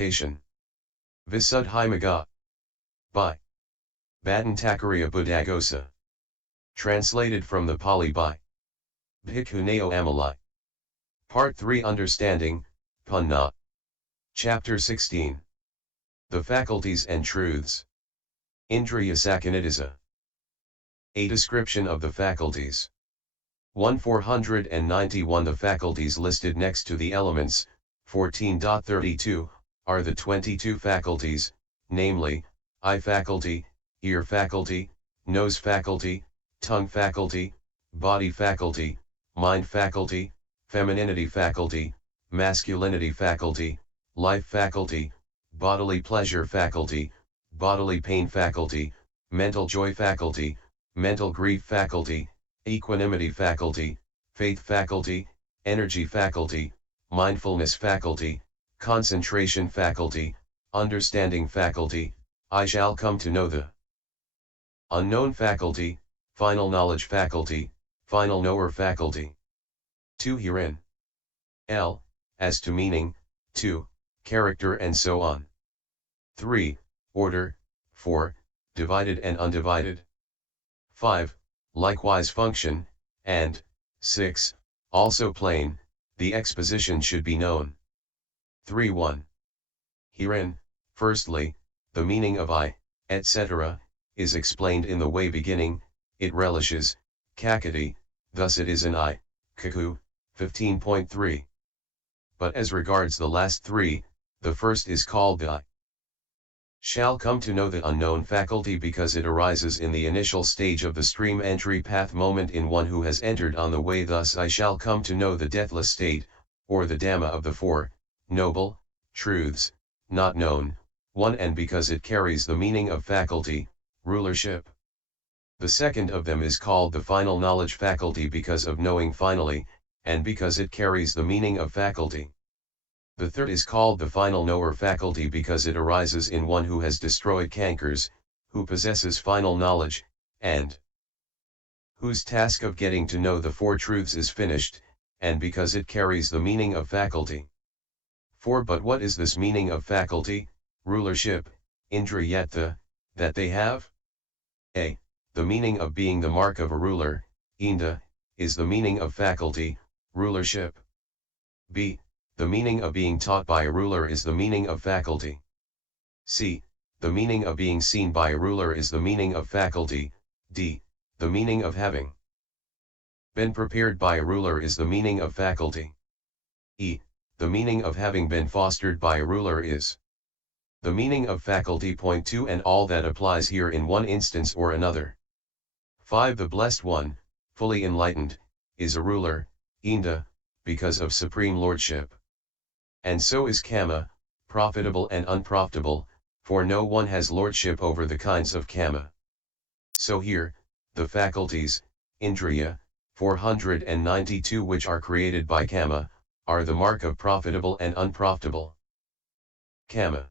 Purification. Visuddhimaga. By Bhattantakariya Buddhagosa. Translated from the Pali by Bhikkhu Naoamoli. Part 3 Understanding, Punna. Chapter 16. The Faculties and Truths. Indriya Sakanidasa. A description of the faculties. 1491 The faculties listed next to the elements, 14.32, are the 22 faculties, namely, eye faculty, ear faculty, nose faculty, tongue faculty, body faculty, mind faculty, femininity faculty, masculinity faculty, life faculty, bodily pleasure faculty, bodily pain faculty, mental joy faculty, mental grief faculty, equanimity faculty, faith faculty, energy faculty, mindfulness faculty, concentration faculty, understanding faculty, I shall come to know the unknown faculty, final knowledge faculty, final knower faculty. 2. Herein. L. As to meaning, 2. Character and so on. 3. Order, 4. Divided and undivided. 5. Likewise function, and 6. Also plain, the exposition should be known. 3.1. Herein, firstly, the meaning of I, etc., is explained in the way beginning, it relishes, cakkhati, thus it is an I, cakkhu, 15.3. But as regards the last three, the first is called the I shall come to know the unknown faculty because it arises in the initial stage of the stream entry path moment in one who has entered on the way. Thus I shall come to know the deathless state, or the Dhamma of the Four Noble Truths, not known, one, and because it carries the meaning of faculty, rulership. The second of them is called the final knowledge faculty because of knowing finally, and because it carries the meaning of faculty. The third is called the final knower faculty because it arises in one who has destroyed cankers, who possesses final knowledge, and whose task of getting to know the four truths is finished, and because it carries the meaning of faculty. 4. But what is this meaning of faculty, rulership, indriyatva, that they have? A. The meaning of being the mark of a ruler, inda, is the meaning of faculty, rulership. B. The meaning of being taught by a ruler is the meaning of faculty. C. The meaning of being seen by a ruler is the meaning of faculty. D. The meaning of having been prepared by a ruler is the meaning of faculty. E. The meaning of having been fostered by a ruler is the meaning of faculty. Point 2. And all that applies here in one instance or another. 5. The Blessed One, fully enlightened, is a ruler, inda, because of supreme lordship. And so is kamma, profitable and unprofitable, for no one has lordship over the kinds of kamma. So here, the faculties, indriya, 492 which are created by kamma, are the mark of profitable and unprofitable kamma.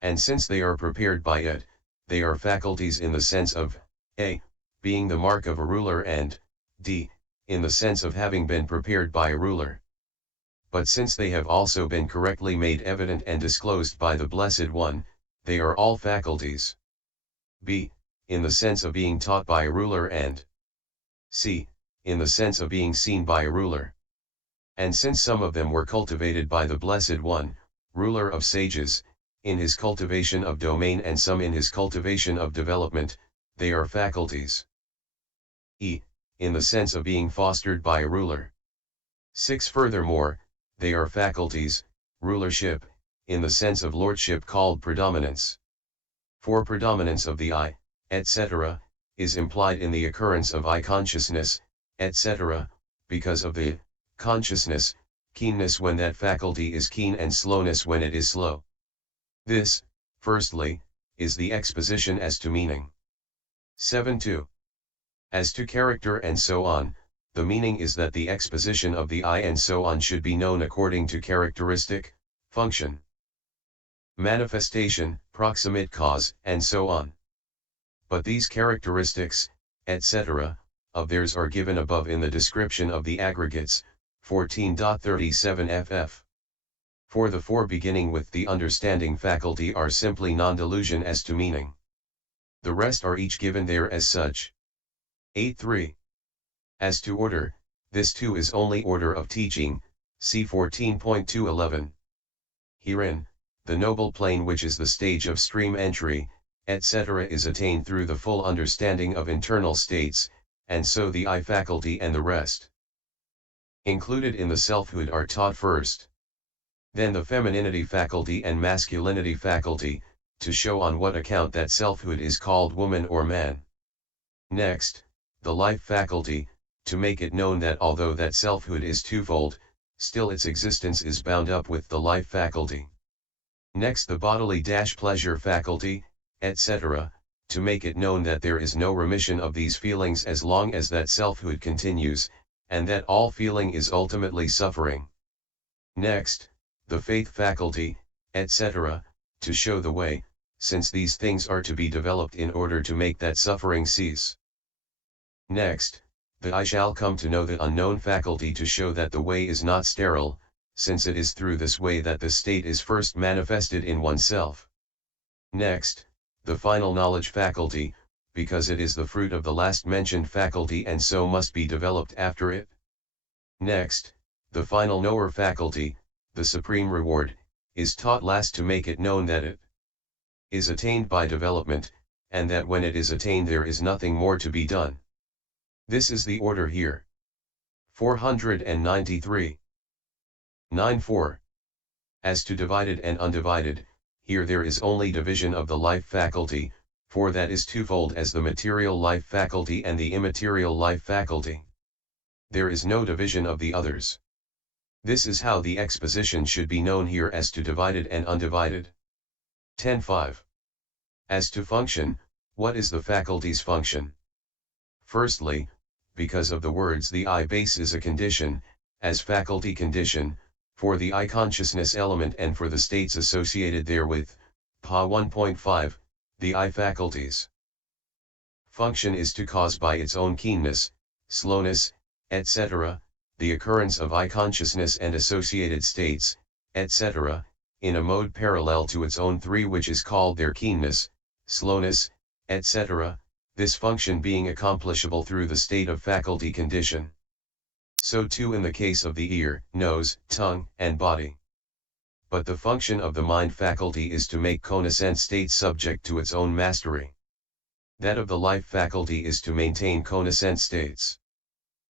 And since they are prepared by it, they are faculties in the sense of, a, being the mark of a ruler, and, d, in the sense of having been prepared by a ruler. But since they have also been correctly made evident and disclosed by the Blessed One, they are all faculties. B. In the sense of being taught by a ruler, and C. In the sense of being seen by a ruler. And since some of them were cultivated by the Blessed One, ruler of sages, in his cultivation of domain and some in his cultivation of development, they are faculties. E. In the sense of being fostered by a ruler. 6. Furthermore, they are faculties, rulership, in the sense of lordship called predominance. For predominance of the I, etc., is implied in the occurrence of I consciousness, etc., because of the consciousness, keenness when that faculty is keen and slowness when it is slow. This, firstly, is the exposition as to meaning. 7.2. As to character and so on, the meaning is that the exposition of the I and so on should be known according to characteristic, function, manifestation, proximate cause, and so on. But these characteristics, etc., of theirs are given above in the description of the aggregates, 14.37 ff. For the four beginning with the understanding faculty are simply non-delusion as to meaning. The rest are each given there as such. 8.3. As to order, this too is only order of teaching, see 14.211. Herein, the noble plane which is the stage of stream entry, etc. is attained through the full understanding of internal states, and so the I faculty and the rest included in the selfhood are taught first. Then the femininity faculty and masculinity faculty, to show on what account that selfhood is called woman or man. Next, the life faculty, to make it known that although that selfhood is twofold, still its existence is bound up with the life faculty. Next the bodily pleasure faculty, etc., to make it known that there is no remission of these feelings as long as that selfhood continues, and that all feeling is ultimately suffering. Next, the faith faculty, etc., to show the way, since these things are to be developed in order to make that suffering cease. Next, the I shall come to know the unknown faculty to show that the way is not sterile, since it is through this way that the state is first manifested in oneself. Next, the final knowledge faculty, because it is the fruit of the last mentioned faculty and so must be developed after it. Next, the final knower faculty, the supreme reward, is taught last to make it known that it is attained by development, and that when it is attained there is nothing more to be done. This is the order here. 493. 9.4. As to divided and undivided, here there is only division of the life faculty, for that is twofold as the material life faculty and the immaterial life faculty. There is no division of the others. This is how the exposition should be known here as to divided and undivided. 10.5. As to function, what is the faculty's function? Firstly, because of the words the I base is a condition, as faculty condition, for the I consciousness element and for the states associated therewith, Pa 1.5, the I faculties. Function is to cause by its own keenness, slowness, etc., the occurrence of I consciousness and associated states, etc., in a mode parallel to its own three which is called their keenness, slowness, etc., this function being accomplishable through the state of faculty condition. So too in the case of the ear, nose, tongue, and body. But the function of the mind faculty is to make connascent states subject to its own mastery. That of the life faculty is to maintain connascent states.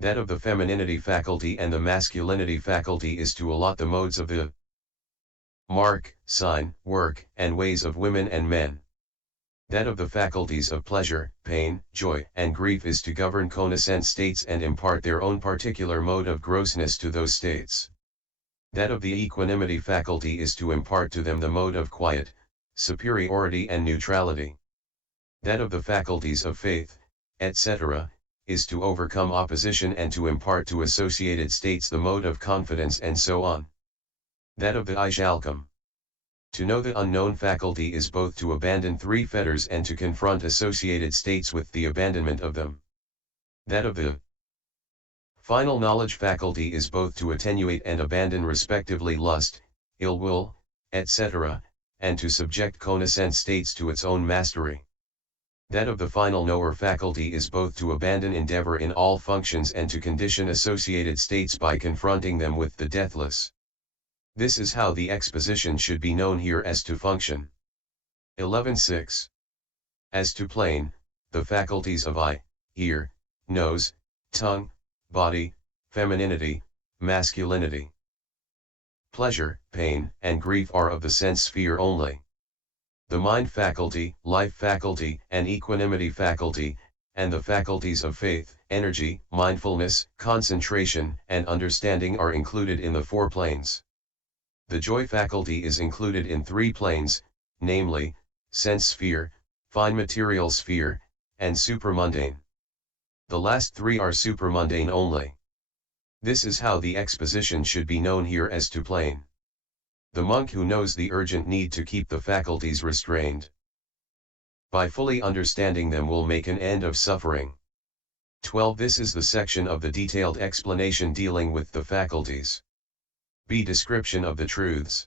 That of the femininity faculty and the masculinity faculty is to allot the modes of the mark, sign, work, and ways of women and men. That of the faculties of pleasure, pain, joy, and grief is to govern connascent states and impart their own particular mode of grossness to those states. That of the equanimity faculty is to impart to them the mode of quiet, superiority and neutrality. That of the faculties of faith, etc., is to overcome opposition and to impart to associated states the mode of confidence and so on. That of the I shall come to know the unknown faculty is both to abandon three fetters and to confront associated states with the abandonment of them. That of the final knowledge faculty is both to attenuate and abandon respectively lust, ill will, etc., and to subject connascent states to its own mastery. That of the final knower faculty is both to abandon endeavor in all functions and to condition associated states by confronting them with the deathless. This is how the exposition should be known here as to function. 11.6. As to plane, the faculties of eye, ear, nose, tongue, body, femininity, masculinity, pleasure, pain, and grief are of the sense sphere only. The mind faculty, life faculty, and equanimity faculty, and the faculties of faith, energy, mindfulness, concentration, and understanding are included in the four planes. The joy faculty is included in three planes, namely, sense sphere, fine material sphere, and supramundane. The last three are supramundane only. This is how the exposition should be known here as to plane. The monk who knows the urgent need to keep the faculties restrained by fully understanding them will make an end of suffering. 12. This is the section of the detailed explanation dealing with the faculties. B. Description of the truths.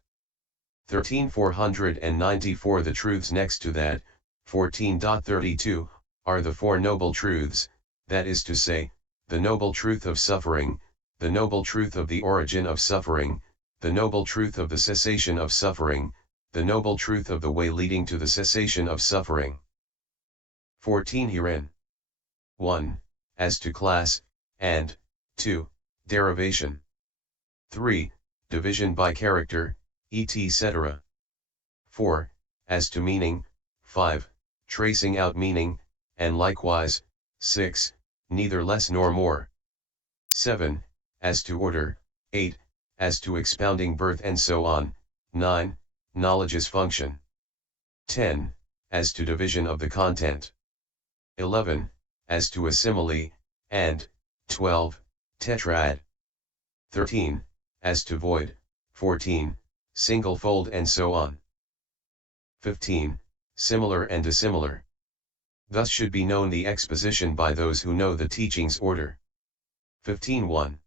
13,494 The truths next to that, 14.32, are the Four Noble Truths, that is to say, the noble truth of suffering, the noble truth of the origin of suffering, the noble truth of the cessation of suffering, the noble truth of the way leading to the cessation of suffering. 14 Herein. 1. As to class, and 2. Derivation. 3. Division by character, etc. 4. As to meaning, 5. Tracing out meaning, and likewise, 6. Neither less nor more. 7. As to order, 8. As to expounding birth and so on, 9. Knowledge's function. 10. As to division of the content. 11. As to a simile, and 12. Tetrad. 13. As to void, 14. Single-fold and so on. 15. Similar and dissimilar. Thus should be known the exposition by those who know the teaching's order. 15.1.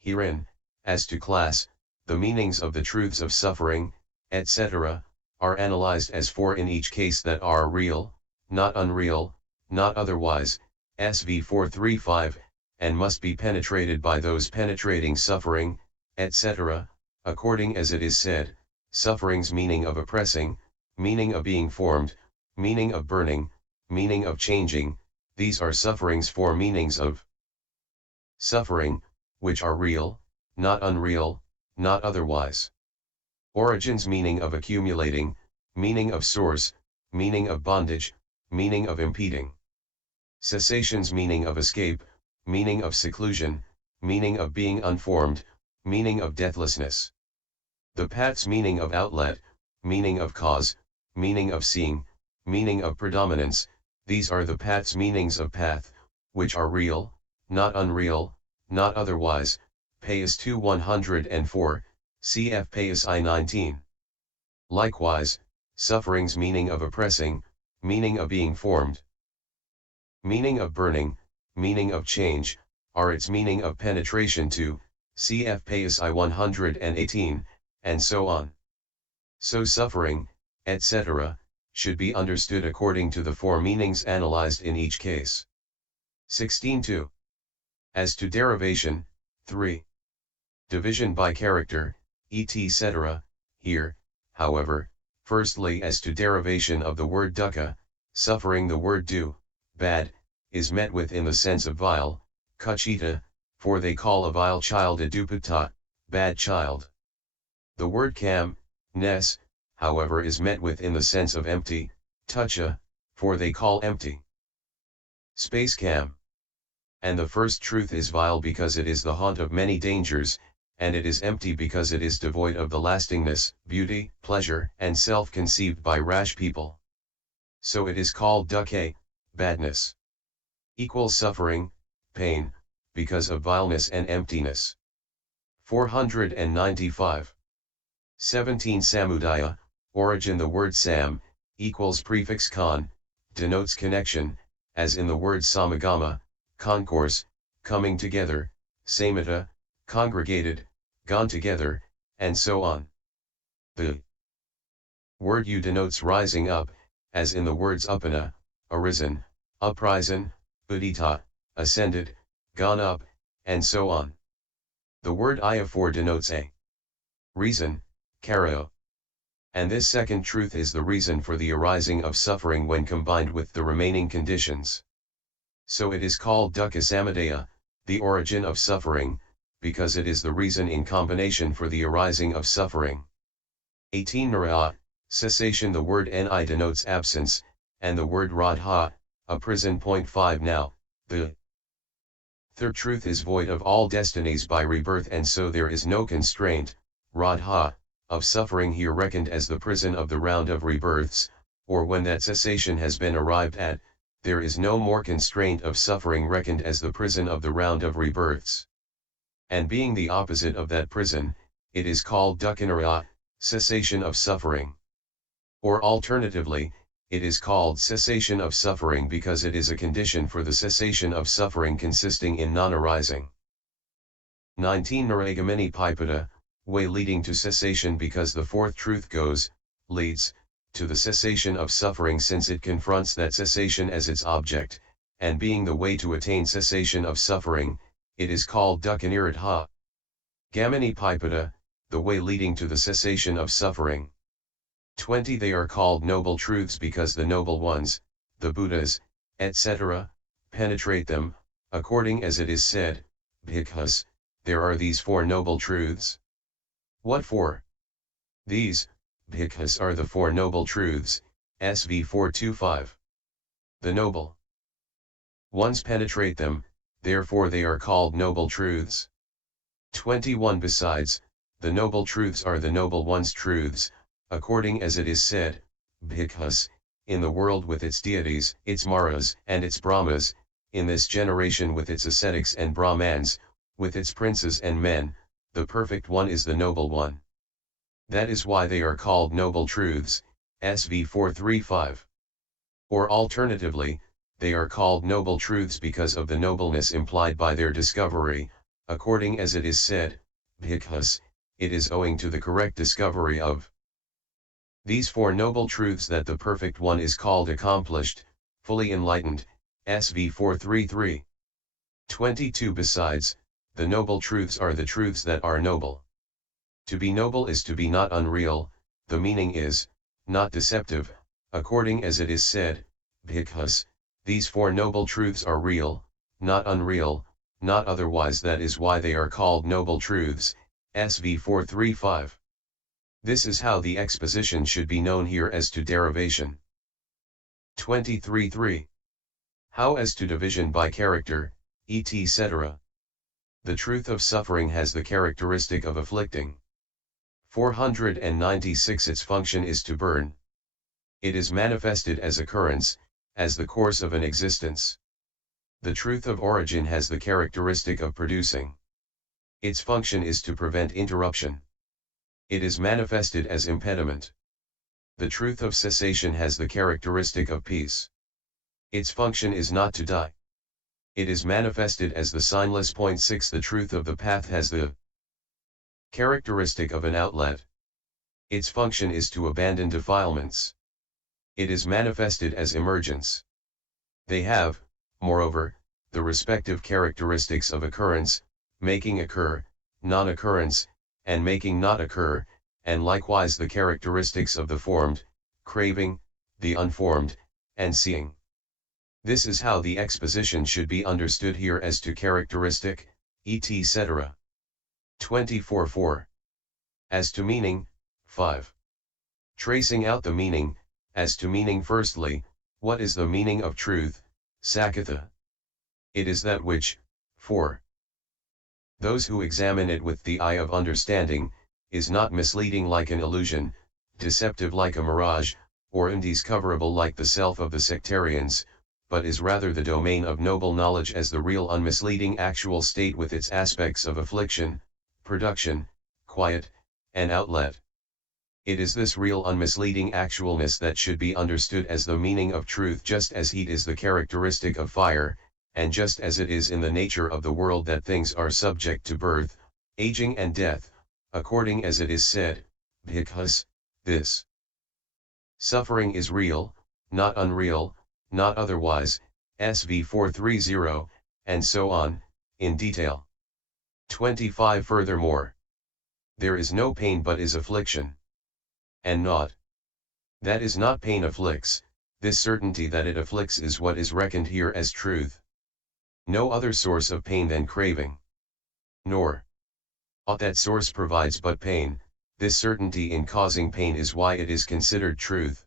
Herein, as to class, the meanings of the truths of suffering, etc., are analyzed as four in each case that are real, not unreal, not otherwise, SV 435, and must be penetrated by those penetrating suffering, etc., according as it is said, suffering's meaning of oppressing, meaning of being formed, meaning of burning, meaning of changing, these are suffering's four meanings of suffering, which are real, not unreal, not otherwise. Origin's meaning of accumulating, meaning of source, meaning of bondage, meaning of impeding. Cessation's meaning of escape, meaning of seclusion, meaning of being unformed, meaning of deathlessness. The path's meaning of outlet, meaning of cause, meaning of seeing, meaning of predominance, these are the path's meanings of path, which are real, not unreal, not otherwise, Payas 2 104, cf Payas I 19. Likewise, suffering's meaning of oppressing, meaning of being formed, meaning of burning, meaning of change, are its meaning of penetration to, cf Payas I 118, and so on. So suffering, etc., should be understood according to the four meanings analyzed in each case. 16.2. As to derivation, 3. Division by character, etc., here, however, firstly as to derivation of the word dukkha, suffering the word du, bad, is met with in the sense of vile, kuchita, for they call a vile child a dupata, bad child. The word kam, ness, however is met with in the sense of empty, tucha, for they call empty space kam. And the first truth is vile because it is the haunt of many dangers, and it is empty because it is devoid of the lastingness, beauty, pleasure, and self conceived by rash people. So it is called dukkha, badness. Equals suffering, pain, because of vileness and emptiness. 495. 17 Samudaya, origin the word sam, equals prefix kan, denotes connection, as in the word samagama, concourse, coming together, samita, congregated, gone together, and so on. The word u denotes rising up, as in the words uppana, arisen, uprisen, udita, ascended, gone up, and so on. The word ayafor denotes a reason, karo. And this second truth is the reason for the arising of suffering when combined with the remaining conditions. So it is called dukkha samudaya, the origin of suffering, because it is the reason in combination for the arising of suffering. 18 Nara, cessation. The word ni denotes absence, and the word radha, a prison. 5 Now, the third truth is void of all destinies by rebirth, and so there is no constraint, radha, of suffering here reckoned as the prison of the round of rebirths, or when that cessation has been arrived at, there is no more constraint of suffering reckoned as the prison of the round of rebirths. And being the opposite of that prison, it is called dukkhanara, cessation of suffering. Or alternatively, it is called cessation of suffering because it is a condition for the cessation of suffering consisting in non-arising. 19 Naragamini Pipata, way leading to cessation, because the fourth truth leads, to the cessation of suffering, since it confronts that cessation as its object, and being the way to attain cessation of suffering, it is called dukkha nirodha. Gamini pipada, the way leading to the cessation of suffering. 20. They are called noble truths because the noble ones, the Buddhas, etc., penetrate them, according as it is said, bhikkhus, there are these four noble truths. What four? These, bhikkhus, are the four noble truths, SV 425. The noble ones penetrate them, therefore they are called noble truths. 21. Besides, the noble truths are the noble ones' truths, according as it is said, bhikkhus, in the world with its deities, its maras and its brahmas, in this generation with its ascetics and brahmans, with its princes and men, the perfect one is the noble one. That is why they are called noble truths, SV 435. Or alternatively, they are called noble truths because of the nobleness implied by their discovery, according as it is said, bhikkhus, it is owing to the correct discovery of these four noble truths that the perfect one is called accomplished, fully enlightened, SV 433. 22. Besides, the noble truths are the truths that are noble. To be noble is to be not unreal, the meaning is, not deceptive, according as it is said, bhikkhus, these four noble truths are real, not unreal, not otherwise. That is why they are called noble truths, SV 435. This is how the exposition should be known here as to derivation. 23.3. How as to division by character, etc. The truth of suffering has the characteristic of afflicting. 496. Its function is to burn. It is manifested as occurrence, as the course of an existence. The truth of origin has the characteristic of producing. Its function is to prevent interruption. It is manifested as impediment. The truth of cessation has the characteristic of peace. Its function is not to die. It is manifested as the signless. 6. The truth of the path has the characteristic of an outlet. Its function is to abandon defilements. It is manifested as emergence. They have, moreover, the respective characteristics of occurrence, making occur, non-occurrence, and making not occur, and likewise the characteristics of the formed, craving, the unformed, and seeing. This is how the exposition should be understood here as to characteristic, etc. 24.4. As to meaning, 5. Tracing out the meaning, as to meaning. Firstly, what is the meaning of truth, cakkhati? It is that which, for those who examine it with the eye of understanding, is not misleading like an illusion, deceptive like a mirage, or undiscoverable like the self of the sectarians, but is rather the domain of noble knowledge as the real unmisleading actual state with its aspects of affliction, production, quiet, and outlet. It is this real unmisleading actualness that should be understood as the meaning of truth, just as heat is the characteristic of fire, and just as it is in the nature of the world that things are subject to birth, aging and death, according as it is said, bhikkhus, this suffering is real, not unreal, not otherwise, SV 430, and so on, in detail. 25. Furthermore, there is no pain but is affliction. And naught that is not pain afflicts. This certainty that it afflicts is what is reckoned here as truth. No other source of pain than craving. Nor aught that source provides but pain. This certainty in causing pain is why it is considered truth.